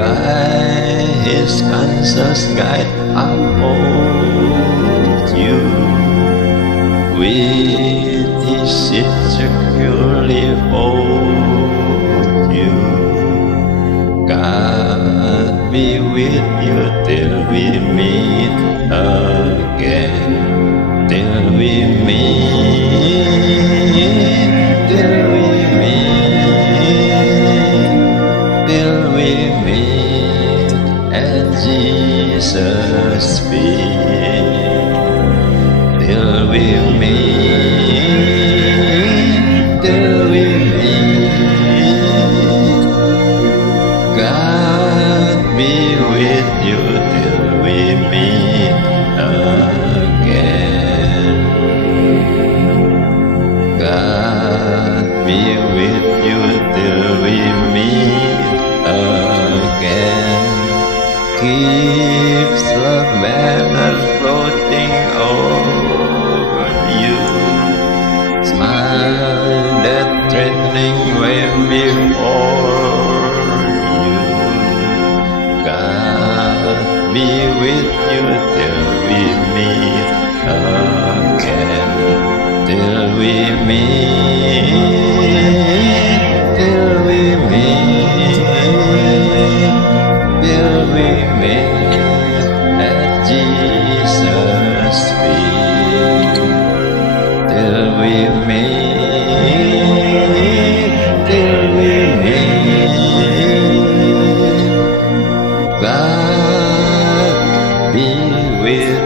by His conscious guide uphold you. With His seed securely hold you. God be with you till we meet again. Till we meet, till we meet, till we meet at Jesus' feet. Till we meet, till we meet. God be with you till we meet again. God be with you till we meet again. Keeps the banner floating over you. Smile that threatening way before you. God be with you till we meet again. Till we meet, till we meet, till we meet at Jesus' feet. Till we meet, till we meet. God be with